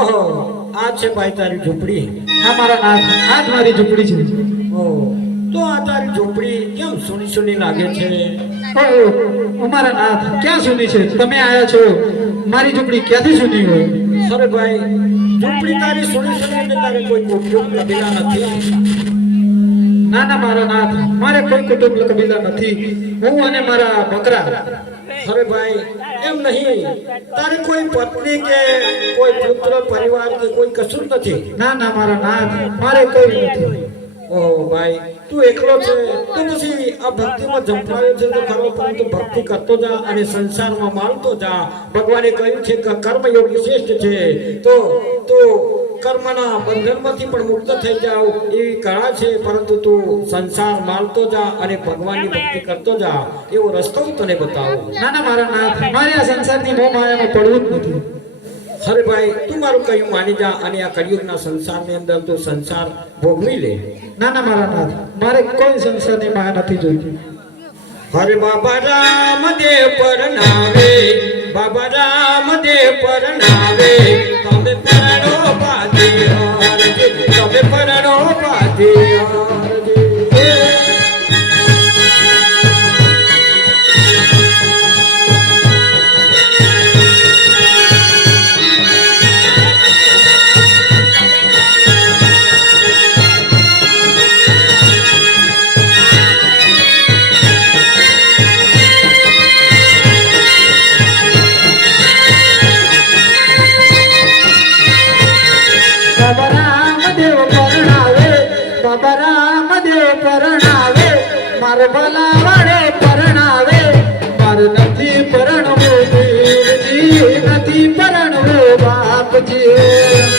ઓહો, આ છે ભાઈ તારી ઝૂંપડી? હા મારા નાથ, આ જ મારી ઝૂંપડી છે. ઓહો, તો આ તારી ઝૂંપડી કેમ સૂની સૂની લાગે છે? ઓહો, અમારા નાથ ક્યાં સૂની છે? તમે આયા છો, મારી ઝૂંપડી ક્યાંથી સૂની હોય? અરે ભાઈ, ઝૂંપડી તારી સૂની સૂની એટલે તારે કોઈ કુટુંબ કબીલા નથી? ના ના મારા નાથ, મારે કોઈ કુટુંબ કબીલા નથી. હું અને મારા બકરા. અરે ભાઈ, એમ નહીં, તારે કોઈ પત્ની કે કોઈ પુત્ર પરિવાર કે કોઈ કશું નથી? ના ના મારા નાથ, મારે કોઈ નથી. ઓહ ભાઈ, તું એકલો છે તો પછી આ ભક્તિમાં ઝંપલાવ્યો છે તો ખરો, પરંતુ ભક્તિ કરતો જા અને સંસારમાં માનતો જા. ભગવાને કહ્યું છે કે કર્મયોગી શ્રેષ્ઠ છે, તો કર્મના બંધનમાંથી પણ મુક્ત થઈ જાવ એવી કળા છે, પરંતુ તું સંસાર માનતો જા અને ભગવાનની ભક્તિ કરતો જા, એવો રસ્તો હું તને બતાવું. ના ના મારા નાથ, મારે આ સંસારની મોહ માયામાં પડવું જ નથી. અરે ભાઈ, તું મારું કહ્યું માની જા અને આ કળિયુગના સંસારની અંદર તું સંસાર ભોગવી લે. ના ના મારા નાથ, મારે કોઈ સંસારની માયા નથી જોઈતી. હરે બાબા રામદેવ પરણાવે, બાબા રામદેવ પરણાવે, તમે પરણો પાદે હરજે, તમે પરણો પાદે હરજે. બાબા રામદેવ પરણાવે, બાબા રામદેવ પરણાવે, મારો ભલા વાળે પરણાવે, મારે નથી પરણવું પીરજી, નથી પરણવું બાપજી.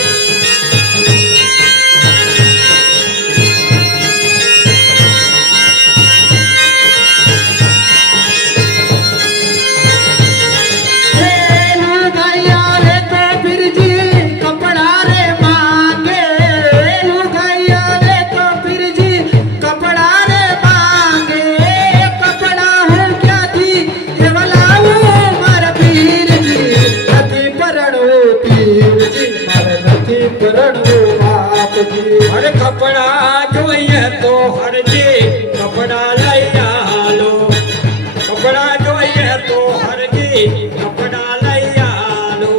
અરે કપડા જોઈએ તો હરજે, કપડા લઈ આલો, કપડા જોઈએ તો હરજે, કપડા લઈ આલો.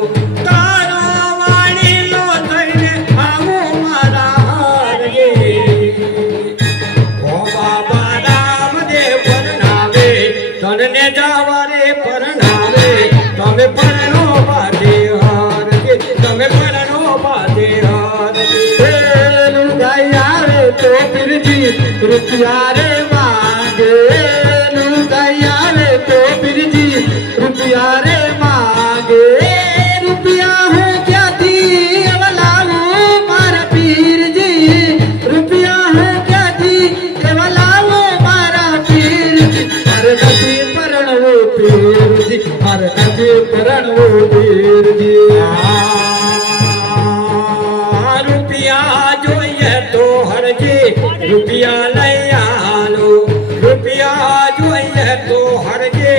તારો વાણીલો થઈને આવું મારા હરજે. ઓ બાબા રામદેવ પરણાવે, તને જવારે પરણાવે, તમે પરણો પાદે હરજે, તમે પરણો પાદે હરજે. તો પીરજી રૂપિયા રે માંગે, લુગાઈ આવે તો પીરજી રૂપિયા રે માંગે, રૂપિયા હું ક્યાંથી લાવું મારા પીરજી, રૂપિયા હું ક્યાંથી લાવું મારા પીરજી, મારે નથી પરણવું પીરજી, મારે નથી પરણવું પીરજી. રૂપિયા જોઈએ તો હરજે, રૂપિયા લઈ આલો, રૂપિયા જોઈએ તો હરજે,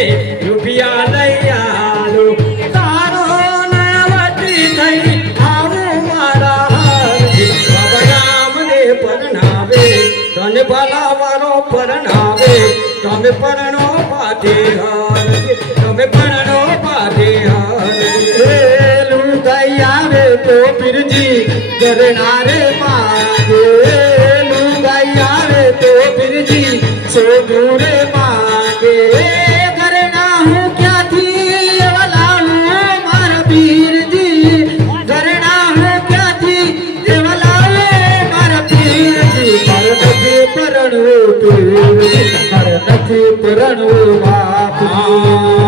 રૂપિયા લઈ આલો. તારો નાવતી થઈ આવું મારા હરજે. બાબા રામદેવ પરણાવે, તને ભલા વાળો પરણાવે, તમે પરણો પાદે હરજે, તમે પરણો પાદે હરજે. લુગાઈ આવે તો પીરજી ઘરનારે માંગે, લુગાઈ આવે તો પીરજી સોગુરે માંગે, ઘરના હું ક્યાંથી લાવું મારા પીરજી, ઘરના હું ક્યાંથી લાવું મારા પીરજી, મારે નથી પરણવું પીરજી, મારે નથી પરણવું બાપજી.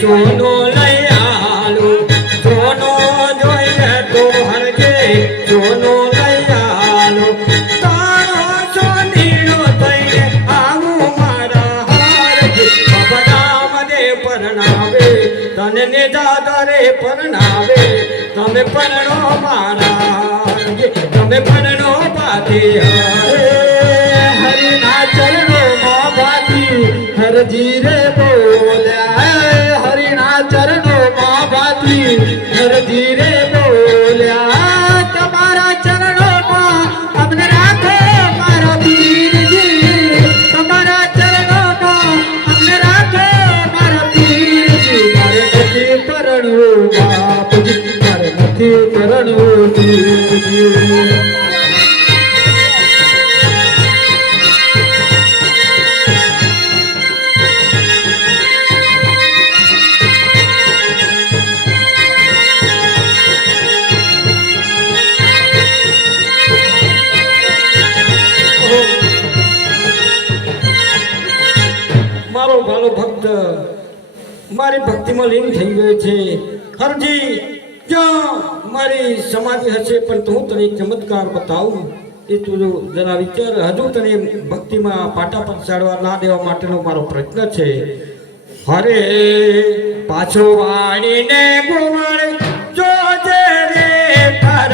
સોનું લઈ આલો, સોનું જોઈએ તો હરજે, સોનું લઈ આલો. તારો સોનીનો થઈને આવું મારા હરજે. બાબા રામદેવ પરણાવે, તને નિજાદરે પરણાવે, તમે પરણો મારા હરજે, તમે પરણો પાદે હરજે. હરિના ચરણો માં ભાતી, હર હરજી રે બોલ્યા હરિના ચરણોમાં ભાતી હરજી રે બોલ્યા તમારા ચરણોમાં અમને રાખો મારા વીરજી તમારા ચરણોમાં અમને રાખો મારા વીરજી મારે નથી પરણવું બાપજી મારે નથી પરણવું વીરજી મારો ભાલો ભક્ત મારી ભક્તિમાં લીન થઈ ગયો છે. હરજી જ્યાં મારી સમાધિ હશે પણ તો હું તને એક ચમત્કાર બતાવું એ તું જરા વિચાર. હજુ તને ભક્તિમાં પાટા પર ચડવા ના દેવા માટેનો મારો પ્રયત્ન છે. હરે પાછો વાળીને ગોવાળે